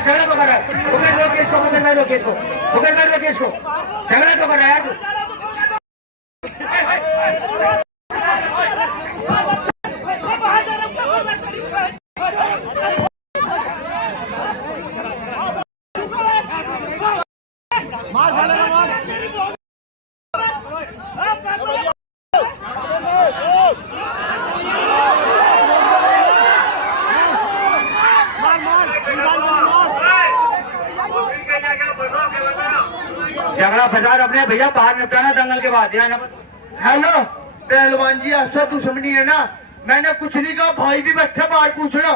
झगड़ा तो कर रहा है, पकड़ लो केस को, पकड़ में लो केस को, पकड़ में लो केस को, झगड़ा तो कर रहा है। झगड़ा फसाद अपने भैया बाहर निपटाना दंगल के बाद। हेलो पहलवान जी, आपसे दुश्मनी है ना? मैंने कुछ नहीं कहा, भाई भी बैठे बाहर पूछ लो।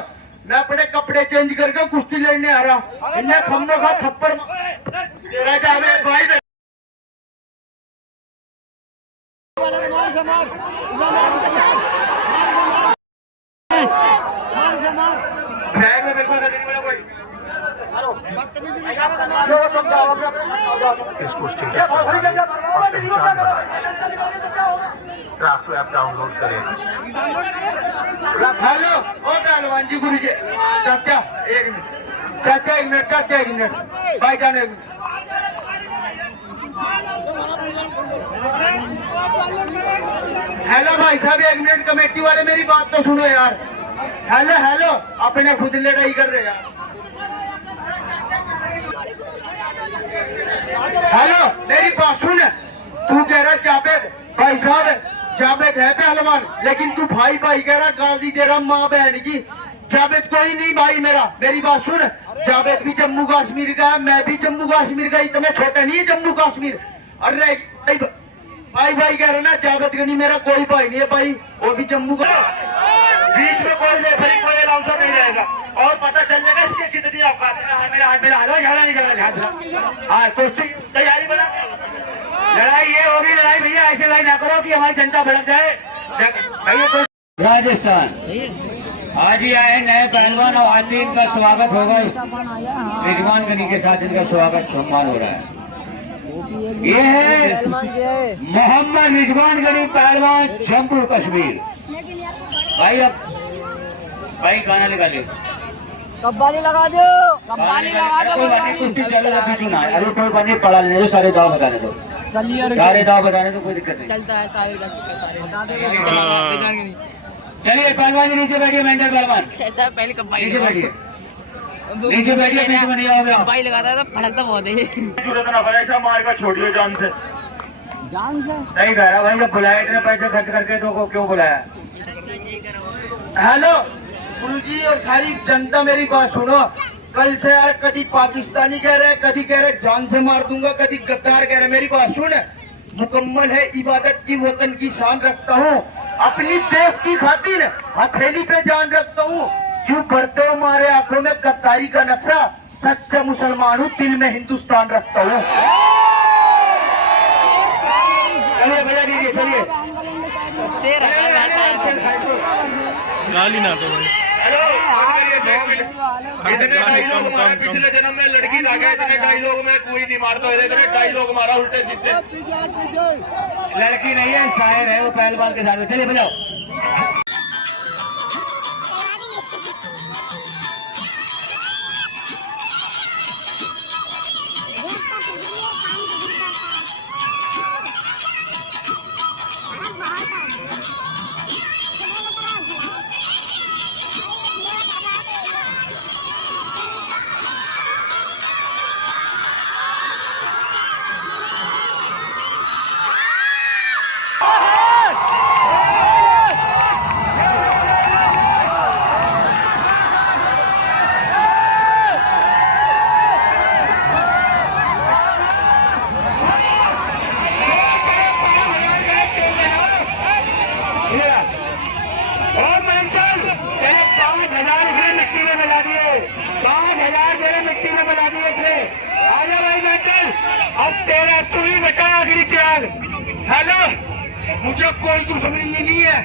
मैं अपने कपड़े चेंज करके कुश्ती लड़ने आ रहा हूँ। इन्हें खम्भों का थप्पड़ तेरा क्या भाई में बिल्कुल कोई राष्ट्र ऐप डाउनलोड करें। हेलो ओ पहलवान जी, गुरु जी, चाचा एक मिनट, चाचा एक मिनट, चाचा एक मिनट, भाई जान एक मिनट। हेलो भाई साहब एक मिनट, कमेटी वाले मेरी बात तो सुनो यार। हेलो हेलो, अपने खुद लड़ाई कर रहे यार। हेलो मेरी बात सुन, तू कह रहा जावेद भाई साहब, जावेद है पहलवान, लेकिन तू भाई भाई कह रहा, गाली दे रहा माँ बहन की। जावेद कोई नहीं भाई मेरा, मेरी बात सुन, जावेद भी जम्मू कश्मीर का है, मैं भी जम्मू कश्मीर का, इतना छोटा नहीं है जम्मू कश्मीर। अरे भाई भाई कह रहे ना, जावेद का नहीं, मेरा कोई भाई नहीं है भाई, वो भी जम्मू का। बीच में कोई रेफरी कोई अनाउंसर नहीं रहेगा, और पता चल जाएगा इसके कितनी औकात है। मेरा झगड़ा नहीं करना। हाँ कुश्ती तैयारी बना, लड़ाई ये होगी लड़ाई भैया, ऐसी लड़ाई ना करो कि हमारी जनता भड़क जाए। राजस्थान आज ही आए नए पहलवान, और आज ही इनका स्वागत होगा रिजवान गनी के साथ, इनका स्वागत सम्मान हो रहा है। ये है मोहम्मद रिजवान गनी पहलवान, जम्मू कश्मीर। भाई अब भाई गाना लगा दो, कब्बाली लगा दो, कब्बाली लगा दो। कुश्ती चलेगा बीच में। अरे कोई पानी पड़ा नहीं दो, सारे दाव बताने दो, सारे दाव बताने तो कोई दिक्कत नहीं। चलता है सारे चलिए पहलवान जी नीचे बैठिए, मेंढर पहलवान पहले कब्बाली नीचे बैठिए, नीचे बैठिए। कब्बाली लगाता है तो भड़कता बहुत है। ऐसा मार कर छोड़िए जान से, जान से सही कह रहा भाई, जब बुलाया इतने पैसे खर्च करके तो क्यों बुलाया। हेलो गुरु जी और सारी जनता मेरी बात सुनो, कल से यार कभी पाकिस्तानी कह रहे, कभी कह रहे जान से मार दूंगा, कभी गद्दार कह रहे। मेरी बात सुन, मुकम्मल है इबादत की, वतन की शान रखता हूँ, अपनी देश की खातिर हथेली पे जान रखता हूँ। क्यों बढ़ते हो हमारे आंखों में गद्दारी का नक्शा, सच्चा मुसलमान हूँ, दिल में हिंदुस्तान रखता हूँ। चलिए भैया दीजिए, चलिए गाली ना दो भाई। पिछले जन्म में लड़की ला गया, इतने डायलॉग में कोई नहीं मारता, इतने डायलॉग मारा उल्टे सीधे। लड़की नहीं है, शायर है वो, पहलवान के साथ। चलिए बजाओ। अब तेरा तू ही बचा आखिरी चाल। हेलो मुझे कोई दुश्मनी नहीं है,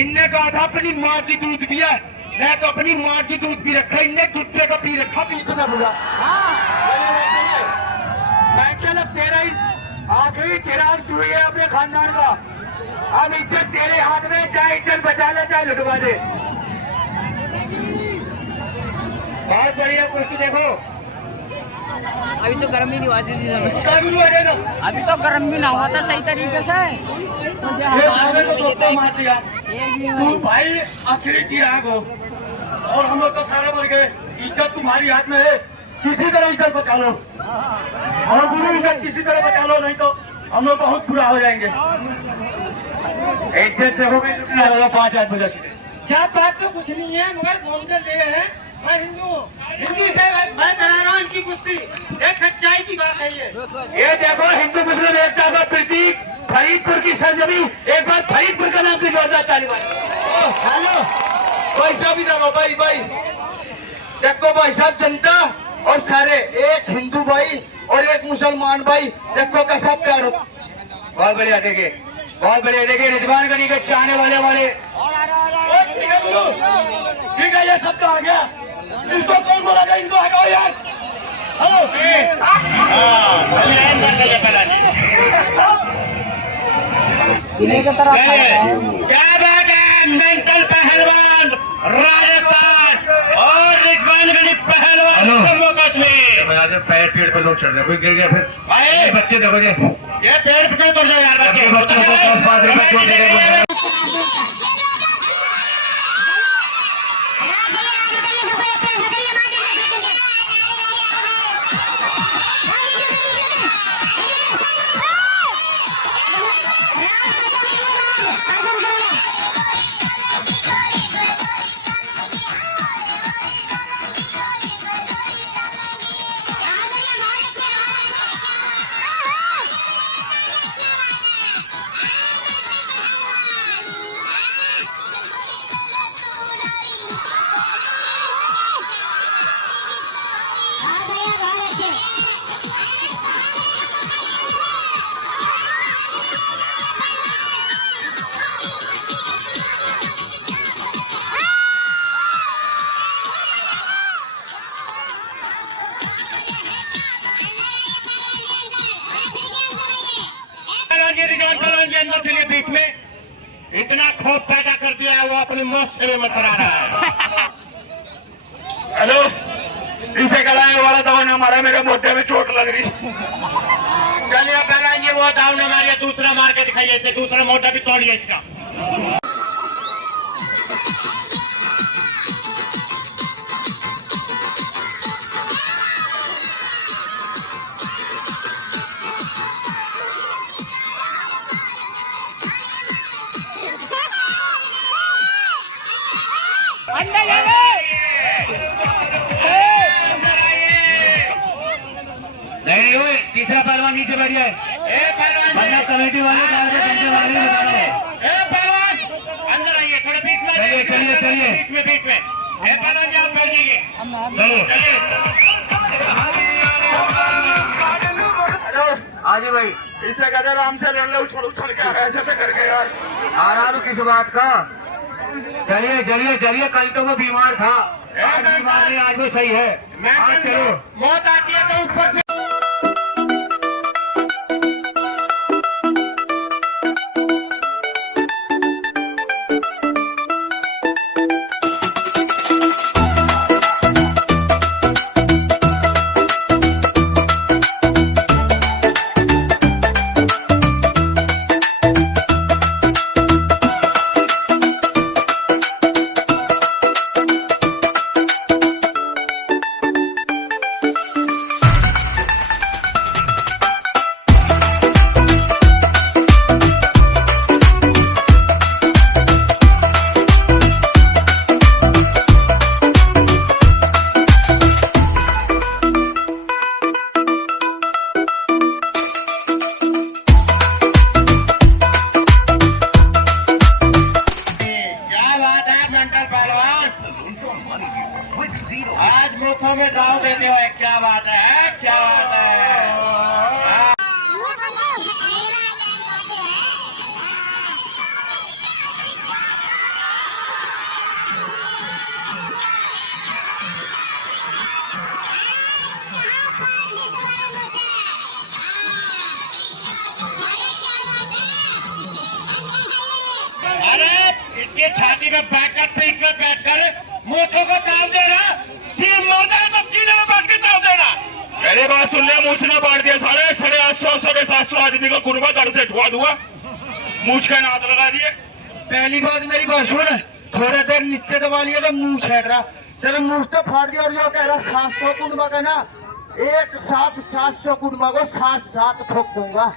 इनने कहा था अपनी माँ की दूध पिया, मैं तो अपनी माँ की दूध पी रखा, इनने दूसरे का पी रखा, पीछे ना बोला। मैं चल अब तेरा ही आखिरी चिराग तू ही है अपने खानदान का, अब इज्जत तेरे हाथ में, चाहे इज्जत बचा ले चाहे लुटवा दे। बहुत बढ़िया कुश्ती देखो। अभी तो गर्म भी नहीं हुआ थी कभी नहीं आएगा अभी तो गर्म भी ना हुआ था सही तरीके से तू भाई आखिरी चिराग हो और हम लोग तो सारे बोल गए इज्जत तुम्हारी हाथ में है, किसी तरह इज्जत बचा लो और गुरु इज्जत किसी तरह बचा लो, नहीं तो हम लोग बहुत बुरा हो जाएंगे। इज्जत देखोगे 5 बजे क्या बात तो कुछ नहीं है, मगर बोलते ले हैं मैं हिंदी से मैं करा रहा हूँ इनकी कुश्ती, एक सच्चाई की बात है ये देखो हिंदू मुस्लिम एकता का प्रतीक फरीदपुर की सरजमी, एक बार फरीदपुर का नाम की जोरदार ताली मारो। हेलो पैसा भी देखो भाई देखो भाई साहब, जनता और सारे एक हिंदू भाई और एक मुसलमान भाई, देखो कैसा प्यार हो। बहुत बढ़िया देखे, बहुत बढ़िया देखे, रिजवान गनी के चाहने वाले ठीक है गुरु, ठीक है ये सब तो आ गया, इसको कौन बोला इनको हटाओ यार। हेलो चीनी की तरफ क्या बात है, मेंटल पहलवान राजस्थान और रिजवान गनी पहलवान जम्मू कश्मीर। पैर पेड़ पर लोग चढ़ रहे, कोई गिर गया फिर भाई बच्चे देखो ये पेड़ पे उतर जाओ यार बच्चे। बीच में इतना खौफ पैदा कर दिया है, वो अपनी मौत से मत करा रहा है। हेलो इसे गलाने वाला दवा न मारा, मेरे मोटे में चोट लग रही। चलिए पहला ये वो दाव न मारिए, दूसरा मार के दिखाइए, इसे दूसरा मोटा भी तोड़िए इसका। नहीं हुए, तीसरा पहलवान नीचे बैठ गए। कमेटी वाले पहलवान अंदर आइए, थोड़े बीच में चलिए बीच में पहलवान जी आप बैठ जाइए। हाँ जी भाई, इससे कहते आराम से लड़ लो, उछल के ऐसे करके यार आराम किस बात का। चलिए कल तो वो बीमार था, आज बीमार नहीं, आज वो सही है। मैं चलो मौत आती है तो ऊपर से आज मुखों में दाव देते हो, क्या बात है, क्या बात है। अरे इसके छाती में बैठकर पीठ में बैठकर मूछों को ताव दे रहा, सीम मरता है तो सीने में बैठ के ताव दे रहा। मेरे बात सुन ले, मूछ ना बांट दिया साढ़े 850 750 आदमी को कुर्बा घर से ठुआ दूंगा, मूछ का नाथ लगा दिए। पहली बात मेरी बात सुन, थोड़ा देर नीचे दबा लिया तो मुंह छेड़ रहा, तेरे मुंह तो फाड़ दिया। और जो कह रहा 700 कुंडबा का ना, एक साथ 700 कुंडबा को 7 ठोकूंगा।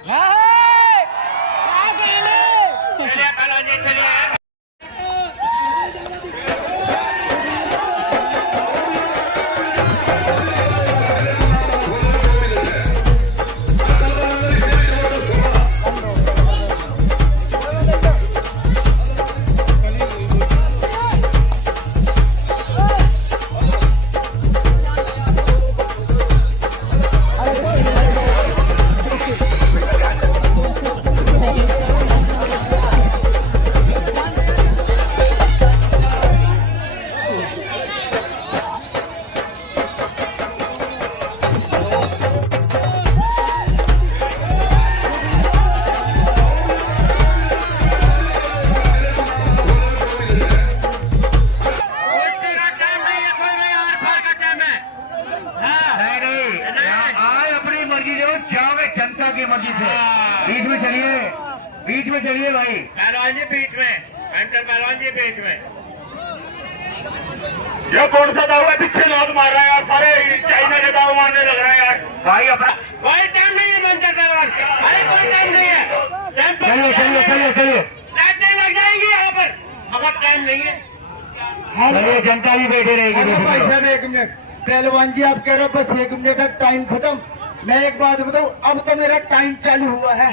जनता की मर्जी से बीच में चलिए भाई। पहलवान जी बीच में, एंकर पहलवान जी बीच में। ये कौन सा दाव है, पीछे लात मार रहा है यार, सारे चाइना के दाव मारने लग रहा है यार भाई। अपना कोई टाइम नहीं है बनकर पहलवान, अरे कोई टाइम नहीं है। चलिए लाइटें लग जाएंगी यहाँ पर, मगर टाइम नहीं है। चलिए, जनता भी बैठे रहेगी। भाई साहब 1 मिनट, पहलवान जी आप कह रहे हो बस 1 मिनट का टाइम खत्म। मैं एक बात बताऊं, अब तो मेरा टाइम चालू हुआ है।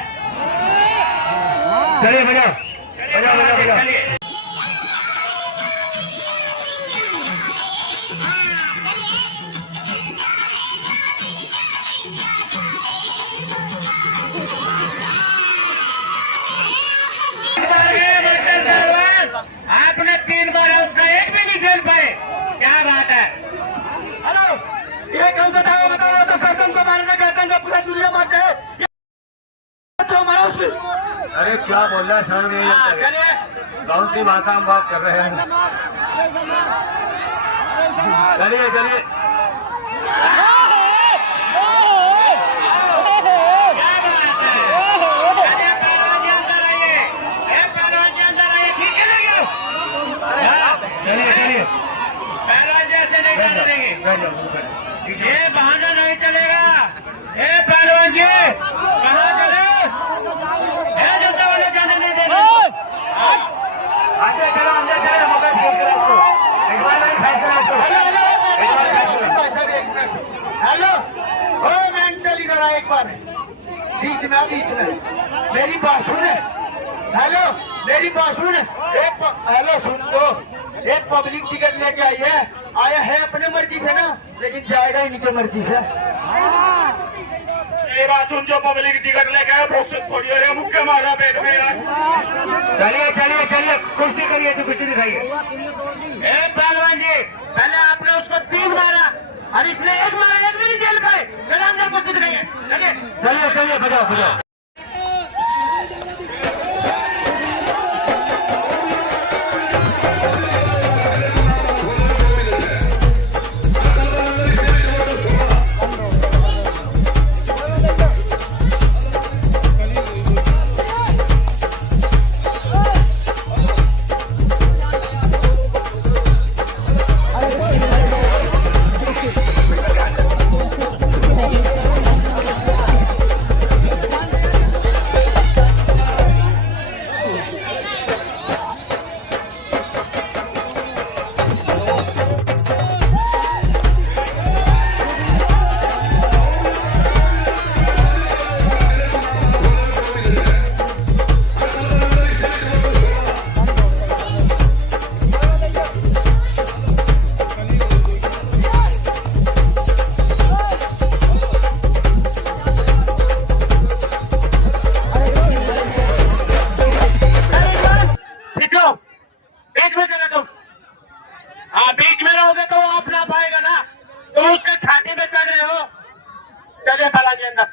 चलिए भैया, चलिए। आपने 3 बार उसका एक भी नहीं झेल पाए, क्या बात है। हेलो, ये कौन सा था बताओ, तो गर्दन को मारना, गर्दन को पूरा दुनिया मारते है तो मारा उसको। अरे क्या बोल रहा है, समझ नहीं आता। चलिए, कौन सी भाषा हम बात कर रहे हैं। चलिए क्या बात है। चलिए पहलवान जी अंदर आइए, पहलवान जी अंदर आइए, ठीक है ना। चलिए पहलवान जी ऐसे नहीं जाने देंगे, ये बहाना नहीं चलेगा। पहलवान जी कहाँ चले, जनता वाले जाने नहीं देंगे। अंदर चलो मगर हेलो, ओ मेंटली करा एक बार, बीच में मेरी बात सुने। हेलो, मेरी बात सुने। हेलो सुन तो, एक पब्लिक टिकट लेके आया है अपने मर्जी से ना, लेकिन जाएगा इनकी मर्जी से। ये बात सुन, जो पब्लिक टिकट लेके आए थोड़ी देर मुक्के मारा पेट में यार। चलिए कुश्ती करिए, तो कुश्ती दिखाइए। पहलवान जी पहले आपने उसको 3 मारा और इसने 1 मारा, 1 भी नहीं झेल पाए। चलो अंदर कुश्ती दिखाइए। चलिए बजाओ। बीच में रहोगे तो वो अपना पाएगा ना, तुम उसके छाती पे चढ़ रहे हो। चलिए पहलवान जी अंदर।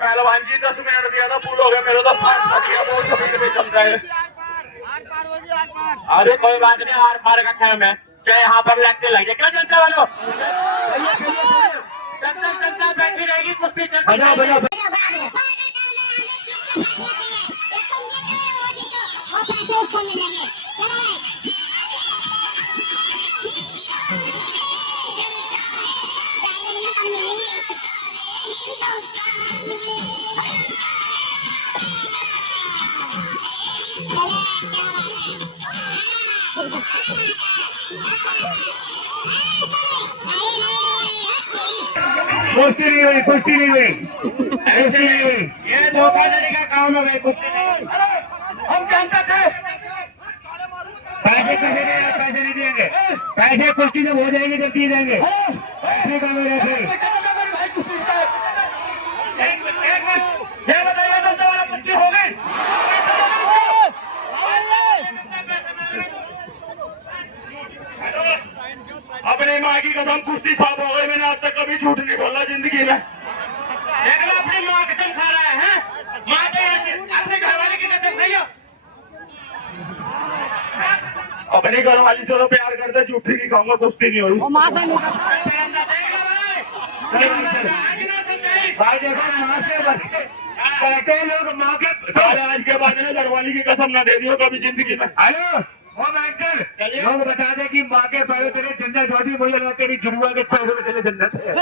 पहलवान जी 10 मिनट दिया था, फूल हो गया मेरे तो फायदा दिया, वो सभी में समझा है। अरे कोई बात नहीं, हार पार का टाइम है, चाहे यहाँ पर लगते लग जाए। क्यों जनता वालों, जनता बैठी रहेगी, कुश्ती चलती बजाओ रहेगी। बजाओ कुश्ती नहीं हुई, कुश्ती नहीं हुई, कुश्ती नहीं हुई। ये धोखाधड़ी का काम है भाई, कुश्ती नहीं। हम जानते थे पैसे कैसे देंगे? पैसे नहीं देंगे, पैसे कुश्ती जब हो जाएंगे जब दिए जाएंगे। पैसे का वजह से भाई कुश्ती का एक मिनट, ये बताइए जनता वाला कुश्ती हो गई? अपनी माँ की कसम कुश्ती साफ हो गई। मैंने आज तक कभी झूठ नहीं बोला जिंदगी में। देख लो अपनी माँ कसम खा रहा है, हैं? माँ तो ऐसे अपने घरवाले की कसम खाइयो। अपनी घरवाली से तो प्यार करते, झूठी नहीं खाऊंगा, कुश्ती नहीं हुई। वो माँ से नहीं करता। भाई देखो माँ से बचे कहते हैं लोग, माँ के सारे आज के बाद में घरवाली की कसम ना दे दियो कभी जिंदगी में। हेलो वो बैंकर, लोग बता दे कि माँ के पैरों तेरे जन्नत होती, मुझे लगा तेरी जुड़ुआ के पैरों में तेरे जन्नत है।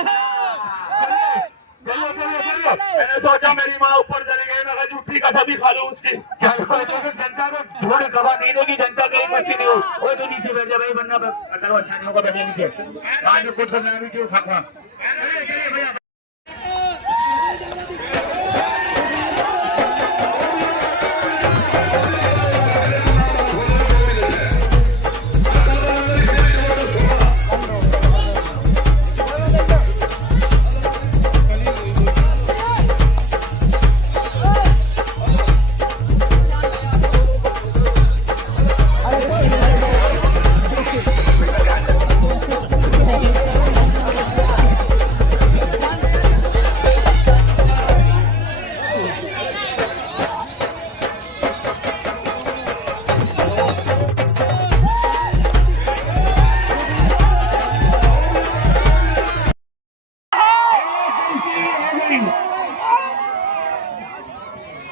चलो चलो चलो, मैंने सोचा मेरी माँ ऊपर चली गई, मैं झूठी कसम ही खा लूं उसकी। चलो जनता को छोड़ गवा नहीं दोगी, जनता कहीं बच्ची नहीं हो। वो तो नीचे बैठ जा भाई, वरना करो अच्छा नहीं होगा, बैठे नीचे बाद में खुद बदला भी क्यों खा। चलिए भैया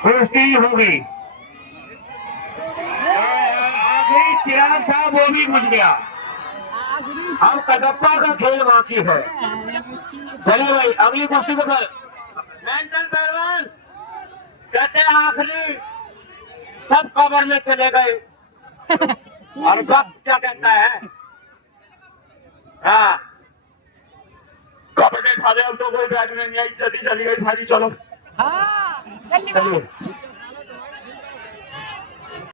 कुश्ती हो गई, आखिरी चिराग था वो भी बुझ गया। अब कदप्पा का खेल बाकी है। चलिए भाई अगली कुश्ती को मेंटल पहलवान कहते हैं आखिरी सब कबर में चले गए और सब क्या कहता है? हाँ कपड़े खा ले, अब तो कोई बैठ नहीं है, इज्जत ही चली गई सारी। चलो हाँ, जल्दी चलिए